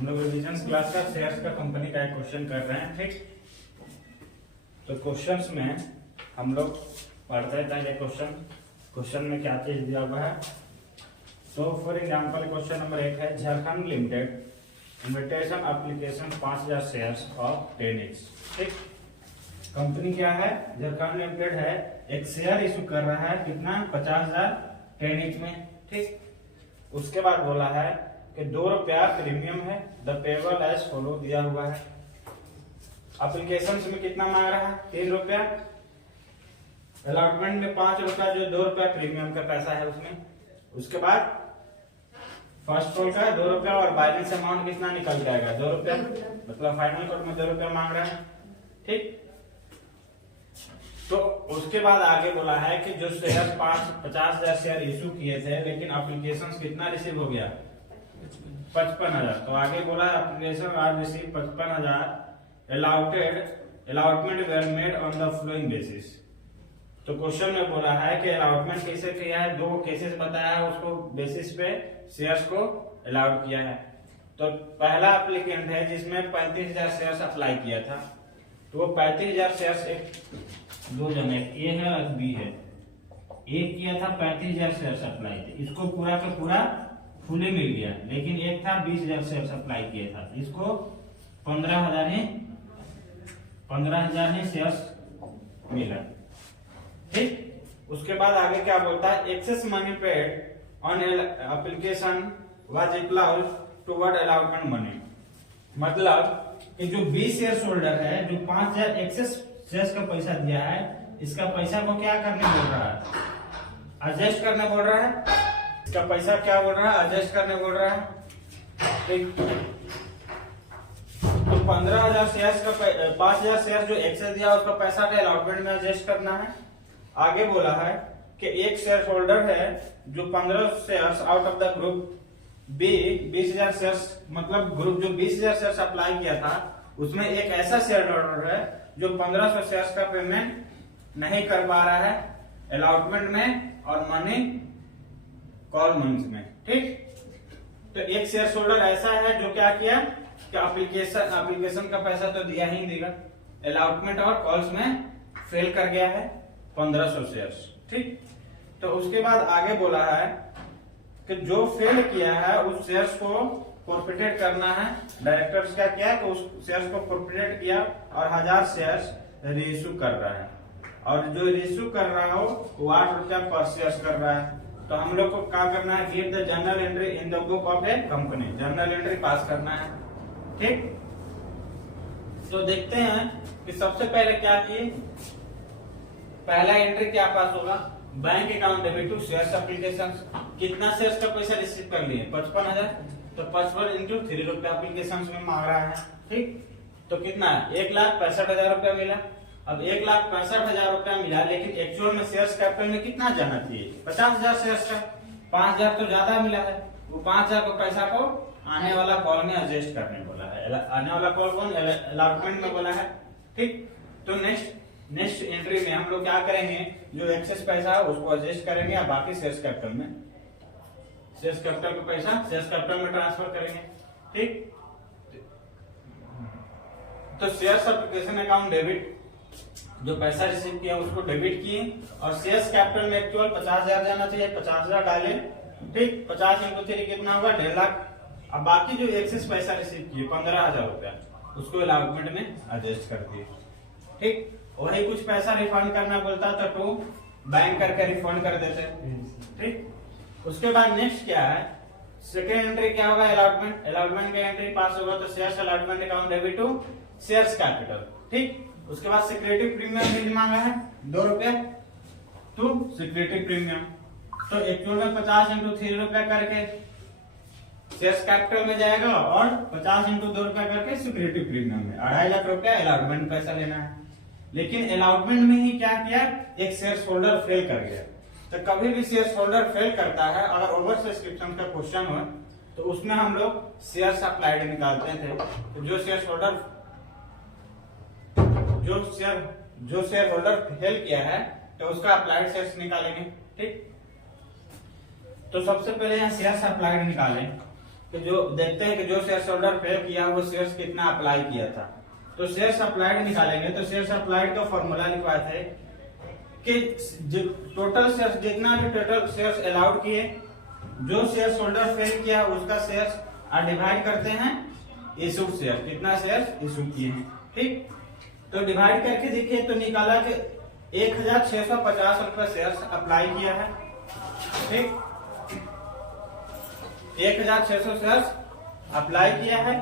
हम लोग revision class का शेयर्स का कंपनी का एक क्वेश्चन कर रहे हैं। ठीक, तो क्वेश्चंस में हम लोग पढ़ते हैं ये क्वेश्चन में क्या चीज दिया हुआ है। तो फॉर एग्जांपल क्वेश्चन नंबर 1 है Jharkhand limited invitation application 5000 shares of 10x। ठीक, कंपनी क्या है, झारखंड लिमिटेड है, एक शेयर इशू कर रहा है कितना, 50,000 10x में। ठीक, उसके बाद बोला है कि 2 रुपया प्रीमियम है, द पेबल एज फॉलो दिया हुआ है। एप्लीकेशन में कितना मांग रहा है, 3 रुपया, अलॉटमेंट में 5 रुपया, जो 2 रुपया प्रीमियम का पैसा है उसमें। उसके बाद फर्स्ट कॉल का 2 रुपया और बैलेंस अमाउंट कितना निकल जाएगा, 2 रुपया, मतलब फाइनल कॉल में 2 रुपया मांग रहा है। ठीक, तो उसके बाद आगे बोला है कि जो शेयर 50,000 शेयर इशू किए थे, लेकिन एप्लीकेशन कितना रिसीव हो गया, 55,000। तो आगे बोला application are receive 55,000 allotment were made on the following basis. तो क्वेश्चन में बोला है कि अलॉटमेंट कैसे किया है, 2 केसेस बताया है, उसको बेसिस पे शेयर्स को अलाउड किया है। तो पहला एप्लीकेंट है जिसमें 35,000 शेयर्स अप्लाई किया था, तो वो 35,000 शेयर्स एक 2 जने ए है और बी है, एक किया था 35,000 शेयर्स अप्लाई थे, इसको पूरा का पूरा फुली मिल गया, लेकिन एक था 20,000 शेयर्स अप्लाई किया था, इसको 15,000 ही शेयर्स मिला। ठीक, उसके बाद आगे क्या बोलता है, excess money paid on application was applied toward allotment money. मतलब कि जो 20 शेयर होल्डर है, जो 5,000 एक्सेस शेयर्स का पैसा दिया है, इसका पैसा को क्या करने बोल रहा है, एडजस्ट करने बोल रहा है। इसका पैसा क्या बोल रहा है, एडजस्ट करने बोल रहा है। ठीक, तो 15,000 शेयर्स का 5,000 शेयर जो एक्सेस दिया उसका पैसा का अलॉटमेंट में एडजस्ट करना है। आगे बोला है कि एक शेयर होल्डर है जो 15 shares out of the group B 20,000 shares, मतलब ग्रुप जो 20,000 शेयर्स अप्लाई किया था उसमें एक ऐसा शेयर होल्डर है जो 1500 शेयर्स का पेमेंट नहीं कर पा रहा है अलॉटमेंट में और मनी कॉल मंथ में। ठीक, तो एक शेयर होल्डर ऐसा है जो क्या किया कि एप्लीकेशन का पैसा तो दिया ही देगा, अलॉटमेंट और कॉल्स में फेल कर गया है 1500 शेयर्स। ठीक, तो उसके बाद आगे बोला है कि जो फेल किया है उस शेयर्स को फॉरफिटेड करना है। डायरेक्टर्स क्या किया कि उस शेयर्स को फॉरफिटेड किया और 1000 शेयर्स रीइश्यू कर रहा है, और जो रीइश्यू कर रहा हो वो 8 रुपया पर शेयर कर रहा है। तो हम लोग को क्या करना है, give the journal entry in the book of A company, journal entry पास करना है। ठीक, तो देखते हैं कि सबसे पहले क्या किए, पहला एंट्री क्या पास होगा, bank account debit to shares application. कितना शेयर्स का पैसा रिसीव कर लिए, 55,000, तो 55 इंटू 3 रुपया एप्लीकेशन में मांग रहा है। ठीक, तो कितना है, 1,65,000 रुपया मिला। अब 1,65,000 रुपया मिला, लेकिन एक्चुअल में शेयर्स कैपिटल में कितना जाना चाहिए, 50,000 शेयर्स का, 5,000 तो ज्यादा मिला है। वो 5,000 को पैसा को आने वाला कॉल में एडजस्ट करने बोला है, आने वाला कॉल कौन, अलॉटमेंट में बोला है। ठीक, तो नेक्स्ट एंट्री में हम लोग क्या करेंगे, जो एक्सेस पैसा है उसको एडजस्ट करेंगे, या बाकी शेयर्स कैपिटल में, शेयर्स कैपिटल का पैसा शेयर्स कैपिटल में ट्रांसफर करेंगे। ठीक, तो शेयर्स एप्लीकेशन अकाउंट डेबिट, जो पैसा रिसीव किया उसको डेबिट किए, और शेयर्स कैपिटल में एक्चुअल 50,000 जाना चाहिए, 50,000 डाले। ठीक, 50 इंटू 3 कितना होगा, 1.5 लाख। अब बाकी जो एक्सेस पैसा रिसीव किए 15,000 रुपया, उसको अलॉटमेंट में एडजस्ट कर दिए। ठीक, वही कुछ पैसा रिफंड करना बोलता तो बैंक करके रिफंड कर देते। ठीक, उसके बाद नेक्स्ट क्या है, सेकेंड एंट्री क्या होगा, अलॉटमेंट का एंट्री पास होगा, तो shares allotment account debit to shares capital. ठीक, उसके बाद सिक्योरिटी प्रीमियम भी मांगा है 2 रुपया टू सिक्योरिटी प्रीमियम। तो एक्चुअल में 50 इंटू 3 रुपया करके शेयर्स कैपिटल में जाएगा, और 50 इंटू 2 रुपया करके सिक्योरिटी प्रीमियम में 2.5 लाख रुपया अलॉटमेंट पैसा लेना है। लेकिन अलॉटमेंट में ही क्या किया, एक शेयर होल्डर फेल कर गया। तो कभी भी शेयर होल्डर फेल करता है, अगर ओवर सब्सक्रिप्शन का क्वेश्चन हो तो उसमें हम लोग शेयर्स अप्लाइड निकालते थे। तो जो शेयर होल्डर फेल किया है तो उसका अप्लाइड शेयर्स निकालेंगे। ठीक, तो सबसे पहले यहाँ शेयर्स अप्लाइड निकालें, कि जो देखते हैं कि जो शेयर होल्डर फेल किया वो शेयर्स कितना अप्लाई किया था। तो शेयर्स अप्लाइड निकालेंगे। तो शेयर्स अप्लाइड का फॉर्मूला लिखवाए थे कि टोटल शेयर्स, जितना भी टोटल शेयर्स अलाउड किए, जो शेयर्स होल्डर फेल किया उसका शेयर्स डिवाइड करते हैं इशूड शेयर, कितना शेयर्स इशू किए हैं। ठीक, तो डिवाइड करके देखिए तो निकाला कि 1650 रुपए शेयर्स अप्लाई किया है। ठीक, 1600 शेयर्स अप्लाई किया है।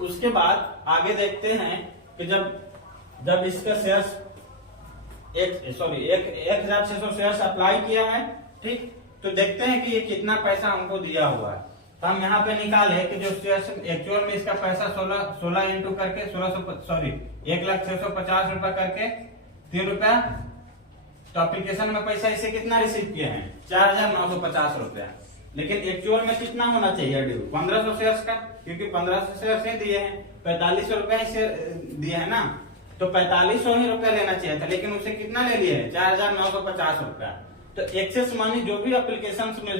उसके बाद आगे देखते हैं कि जब इसका शेयर्स 1600 शेयर्स अप्लाई किया है। ठीक, तो देखते हैं कि ये कितना पैसा हमको दिया हुआ है। तो हम यहाँ पे निकाले कि जो शेयर्स एक्चुअल में इसका पैसा 16 इंटू करके 1,650 रुपए करके 3 रुपया। तो एप्लीकेशन में पैसा इसे कितना रिसीव किए हैं 4,950 रुपया। लेकिन एक्चुअल में कितना होना चाहिए ड्यू 1500 शेयर्स का, क्योंकि 1500 शेयर्स ही दिए हैं, 4500 रुपया ही दिए है ना, तो 4500 ही रुपया लेना चाहिए था, लेकिन उसे कितना ले लिए 4,950 रुपया। तो एक्सेस मनी जो भी एप्लीकेशन में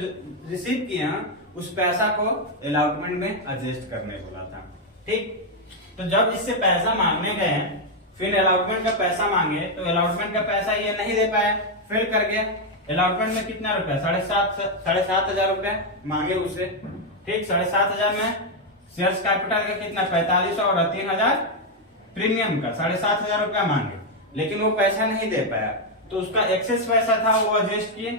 रिसीव किए हैं उस पैसा को अलॉटमेंट में एडजस्ट करने बोला था। ठीक, तो जब इससे पैसा मांगने गए फिर अलॉटमेंट का पैसा मांगे तो अलॉटमेंट का पैसा ये नहीं दे पाया, फेल कर गया। अलॉटमेंट में कितना रुपया 7,500 रुपया मांगे उससे। ठीक, 7,500 में शेयर्स कैपिटल का कितना 4500 और 3,000 प्रीमियम का 7,500 रुपया मांगे, लेकिन वो पैसा नहीं दे पाया। तो उसका एक्सेस पैसा था वो एडजस्ट किए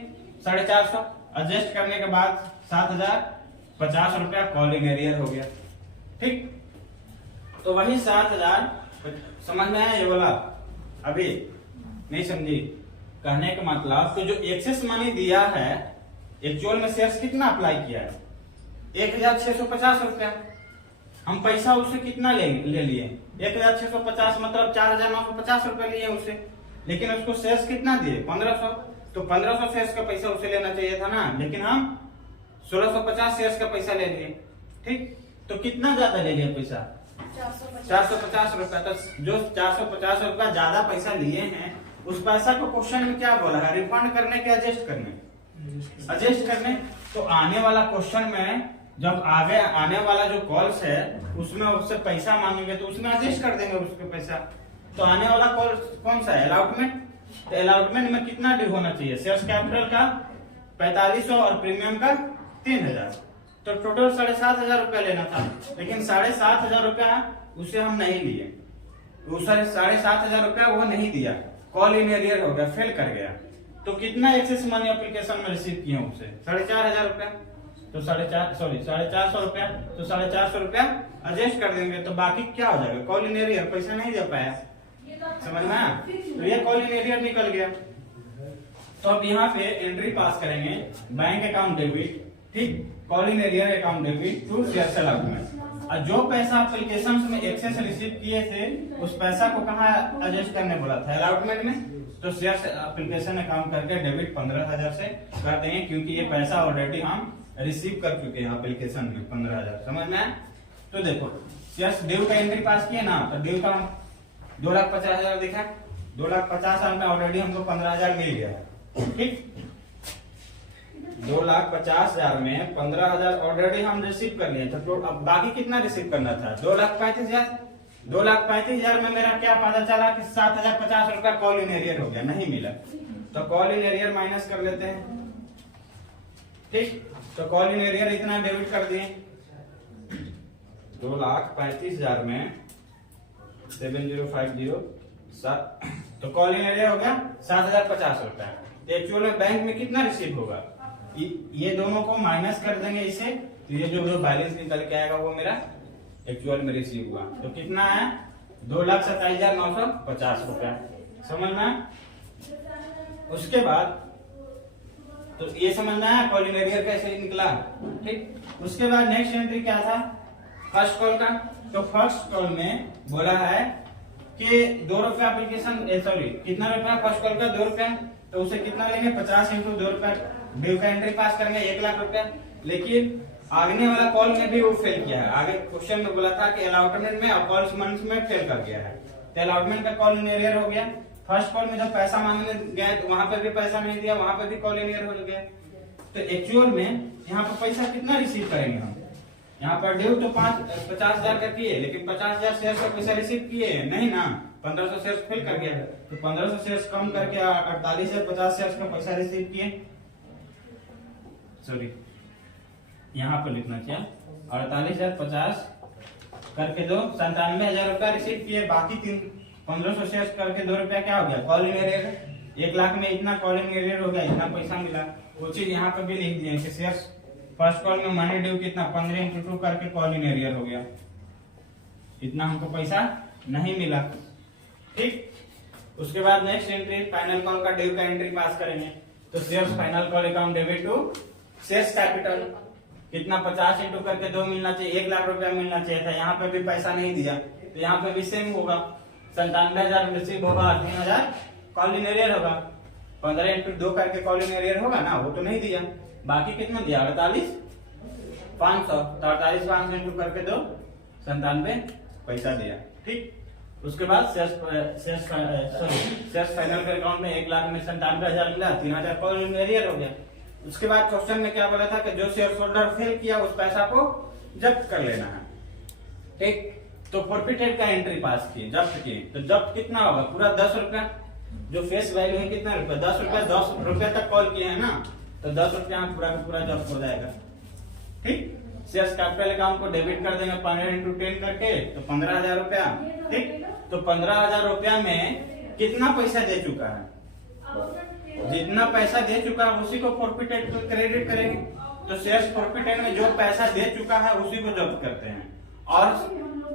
450। एडजस्ट करने के बाद 7,050 रुपया कॉलिंग एरियर हो गया। ठीक, तो वही 7,000 समझ में आया ये बोला, अभी नहीं समझी। कहने का मतलब तो जो एक्सेस मनी दिया है एक्चुअल में शेयर्स कितना अप्लाई किया है 1,650 रुपया। हम पैसा उससे कितना ले लिए 1,650 मतलब 4,950 रुपया लिए उससे, लेकिन उसको शेयर्स कितना दिए 1500। तो 1500 शेयर्स का पैसा उसे लेना चाहिए था ना, लेकिन हम 1650 शेयर्स का पैसा ले लिए। ठीक, तो कितना ज्यादा ले लिया पैसा 450 रुपया। तो जो 450 रुपया ज्यादा पैसा लिए हैं उस पैसा को क्वेश्चन में क्या बोला है रिफंड करने के एडजस्ट करने। तो आने वाला क्वेश्चन में जब आगे आने वाला जो कॉल्स है उसमें उससे पैसा मांगेंगे तो उसमें एडजस्ट कर देंगे उसके पैसा। तो आने वाला कॉल कौन सा है अलॉटमेंट। तो अलॉटमेंट में कितना ड्यू होना चाहिए शेयर्स कैपिटल का 4500 और प्रीमियम का 3,000। तो टोटल 7,500 रुपया लेना था, लेकिन 7,500 रुपया उसे हम नहीं लिए। दूसरा 7,500 रुपया वो नहीं दिया, कॉल इन एरियर हो गया, फेल कर गया। तो कितना एक्सेस मनी एप्लीकेशन में रिसीव किए उसे 4,500 रुपया। तो 450 रुपया, तो 450 रुपया एडजस्ट कर देंगे तो बाकी क्या हो जाएगा कॉल इन एरियर, पैसा नहीं दे पाया, समझ में आया। तो ये कॉल इन एरियर निकल गया। तो अब यहाँ पे एंट्री पास करेंगे बैंक अकाउंट डेबिट। ठीक, call in arrear account debit to shares allotment. और जो पैसा एप्लीकेशन में एक्सेस रिसीव किए थे उस पैसा को कहाँ एडजस्ट करने बोला था अलॉटमेंट में। तो शेयर्स एप्लीकेशन अकाउंट करके डेबिट 15,000 से कर देंगे, क्योंकि ये पैसा ऑलरेडी हम रिसीव कर चुके हैं एप्लीकेशन में 15,000, समझ में आया। तो देखो शेयर्स ड्यू का एंट्री पास किए ना, तो ड्यू का 2,50,000 दिखा, 2,50,000 में ऑलरेडी हमको 15,000 मिल गया। ठीक, 2,50,000 में 15,000 ऑलरेडी हम रिसीव कर लिए थे। तो अब बाकी कितना रिसीव करना था 2,35,000। 2,35,000 में मेरा क्या पता चला कि 7,050 रुपया कॉल इन एरियर हो गया, नहीं मिला। तो कॉल इन एरियर माइनस कर लेते हैं। ठीक, तो कॉल इन एरियर इतना डेबिट कर दिए 2,35,000 में 7050 तो कॉल इन एरियर हो गया 7,050 रुपया। एक्चुअल में बैंक में कितना रिसीव होगा ये दोनों को माइनस कर देंगे इसे, तो ये जो बैलेंस निकल के आएगा वो मेरा एक्चुअल में रिसीव हुआ। तो कितना है 2,27,950 रुपया, समझ में। उसके बाद तो ये समझना है कॉल इन एरियर कैसे निकला। ठीक, उसके बाद नेक्स्ट एंट्री क्या था फर्स्ट कॉल का। तो फर्स्ट कॉल में बोला है कि 2 रुपया एप्लीकेशन कितना रुपया फर्स्ट कॉल का 2 रुपया। तो उसे कितना लेंगे 50 इंटू 2 रुपया। ड्यू का एंट्री पास करेंगे 1,00,000 रुपया। लेकिन आगने वाला कॉल में भी वो फेल किया है। आगे क्वेश्चन में बोला था कि अलॉटमेंट में और कॉल्स मंथ में फेल कर गया है, तो अलॉटमेंट का कॉल इन एरियर हो गया। फर्स्ट कॉल में जब पैसा मांगने गए तो वहां पे भी पैसा नहीं दिया, वहां पे भी कॉल इन एरियर हो गया। तो एक्चुअल में यहाँ पर पैसा कितना रिसीव करेंगे हम? यहाँ पर ड्यू तो 50,000 का किए, लेकिन 50,000 शेयर का पैसा रिसीव किए नहीं ना, 1500 शेयर फेल कर गया, तो 1500 शेयर कम करके 48,050 शेयर का पैसा रिसीव किए। सॉरी, यहाँ पर लिखना चाहिए 48,050 करके 97,000 रुपया रिसीव किए, बाकी 1500 शेयर करके 2 रुपया क्या हो गया? Calling arrear. 1 लाख में इतना कॉलिंग एरियर हो गया, इतना पैसा मिला। वो चीज यहाँ पर भी लिख दिए कि शेयर फर्स्ट कॉल में मनी ड्यू कितना 15 × 2 करके कॉलिंग एरियर हो गया, इतना हमको पैसा नहीं मिला। ठीक, उसके बाद नेक्स्ट एंट्री फाइनल कॉल का ड्यू का एंट्री पास करेंगे। तो shares final call account debit to shares capital कितना 50 × करके 2 मिलना चाहिए, 1 लाख रुपया मिलना चाहिए था, यहाँ पे भी पैसा नहीं दिया, तो यहाँ पे भी सेम होगा, 97,000 रिसीव होगा, 3,000 कॉलिंग एरियर होगा, 15 × 2 करके कॉलिंग एरियर होगा ना, वो तो नहीं दिया, बाकी कितना दिया 48,500, तो 48,500 × करके 2 97 पैसा दिया। ठीक, उसके बाद शेयर्स फाइनल के अकाउंट में 1 लाख में 97,000 मिला, 3,000 कॉलिंग एरियर हो गया। उसके बाद क्वेश्चन में क्या बोला था कि जो शेयर होल्डर फेल किया उस पैसा को जब्त कर लेना है। ठीक, तो फॉरफिटेड का एंट्री पास किए, जब्त किए, तो जब्त कितना होगा? पूरा 10 रुपया, जो फेस वैल्यू है कितना रुपया? 10 रुपया, 10 रुपया तक कॉल किए हैं ना, तो 10 रुपया पूरा का पूरा जब्त हो जाएगा। ठीक, शेयर्स कैपिटल अकाउंट को डेबिट कर देंगे 15 × 10 करके, तो 15,000 रुपया। ठीक, तो 15,000 रुपया में कितना पैसा दे चुका है? जितना पैसा दे चुका है उसी को फॉरफिटेड क्रेडिट करेंगे। तो शेयर्स फॉरफिटेड में जो पैसा दे चुका है उसी को जब्त करते हैं, और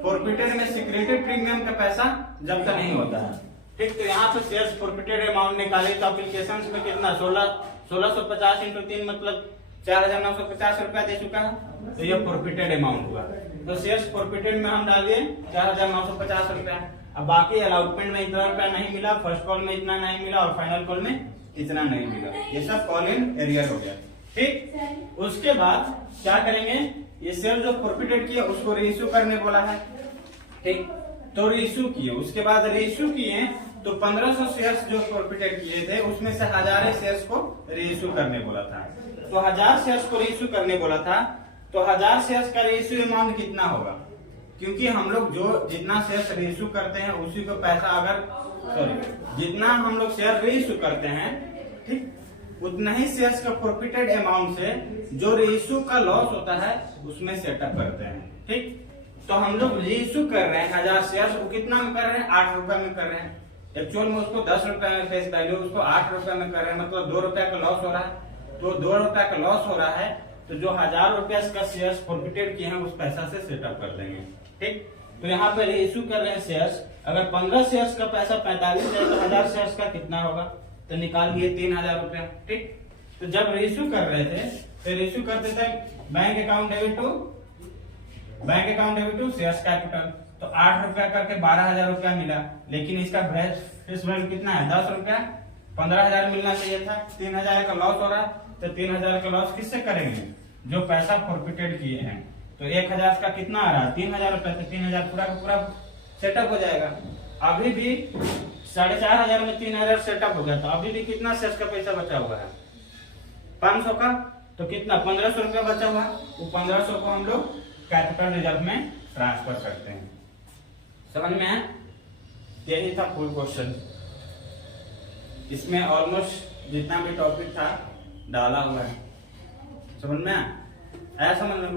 फॉरफिटेड में सिक्योरिटी प्रीमियम का पैसा जब्त नहीं होता है। ठीक, तो यहाँ पे शेयर्स फॉरफिटेड अमाउंट निकाले तो एप्लीकेशन में कितना 1650 × 3 मतलब 4,950 रुपया दे चुका है, तो ये फॉरफिटेड अमाउंट हुआ। तो शेयर्स फॉरफिटेड में हम डालिए 4,950 रुपया। अब बाकी अलॉटमेंट में इतना रुपया नहीं मिला, फर्स्ट कॉल में इतना नहीं मिला, और फाइनल कॉल में इतना नहीं मिला, ये सब कॉलिंग एरियर हो गया। ठीक, उसके बाद क्या करेंगे? ये शेयर जो फॉरफिटेड किया उसको रीइश्यू करने बोला है। ठीक, तो रीइश्यू किए, उसके बाद रीइश्यू किए तो 1500 शेयर्स जो फॉरफिटेड किए थे उसमें से 1000 शेयर्स को रीइश्यू करने बोला था। तो 1000 शेयर्स को रीइश्यू करने बोला था, तो 1000 शेयर्स का रीइश्यू अमाउंट कितना होगा? क्योंकि हम लोग जो जितना शेयर रीइश्यू करते हैं उसी को पैसा जितना हम लोग शेयर रीइश्यू करते हैं, ठीक, उतना ही शेयर्स का प्रॉफिटेड अमाउंट से जो रीइश्यू का लॉस होता है उसमें सेटअप करते हैं। ठीक, तो हम लोग रीइश्यू कर रहे हैं 1000 शेयर्स, वो कितना में कर रहे हैं? 8 रुपए में कर रहे हैं। एक्चुअल में उसको 10 रुपए में फेस वैल्यू, उसको 8 रुपए में कर रहे हैं, मतलब 2 रुपया का लॉस हो रहा है। तो 2 रुपया का लॉस हो रहा है, तो जो 1000 रुपया का शेयर्स प्रॉफिटेड किए हैं उस पैसा से सेटअप कर देंगे। ठीक, तो यहाँ पे रीइश्यू कर रहे हैं शेयर्स, अगर 15 शेयर्स का पैसा 45 है तो 1000 शेयर्स का कितना होगा? तो निकाल लिए 3,000 रुपया। ठीक, तो जब रीइश्यू कर रहे थे तो रीइश्यू करते थे bank account debit to shares capital, तो 8 रुपया करके 12,000 रुपया मिला, लेकिन इसका फेस वैल्यू कितना है? 10 रुपया, 15,000 मिलना चाहिए था, 3,000 का लॉस हो रहा है, तो 3,000 का लॉस किससे करेंगे? जो पैसा फॉरफिटेड किए हैं। तो 1,000 का कितना आ रहा है? 3,000 रुपया, तो 3,000 पूरा का पूरा सेटअप हो जाएगा। अभी भी 4,500 में 3,000 सेटअप हो गया, तो अभी भी कितना शेयर्स का पैसा बचा हुआ है? 500 का, तो कितना 1,500 रुपया बचा हुआ है, वो 1,500 को हम लोग कैपिटल रिजर्व में ट्रांसफर करते हैं। समझ में है? यही था फुल क्वेश्चन, इसमें ऑलमोस्ट जितना भी टॉपिक था डाला हुआ है। समझ में आया? समझ में?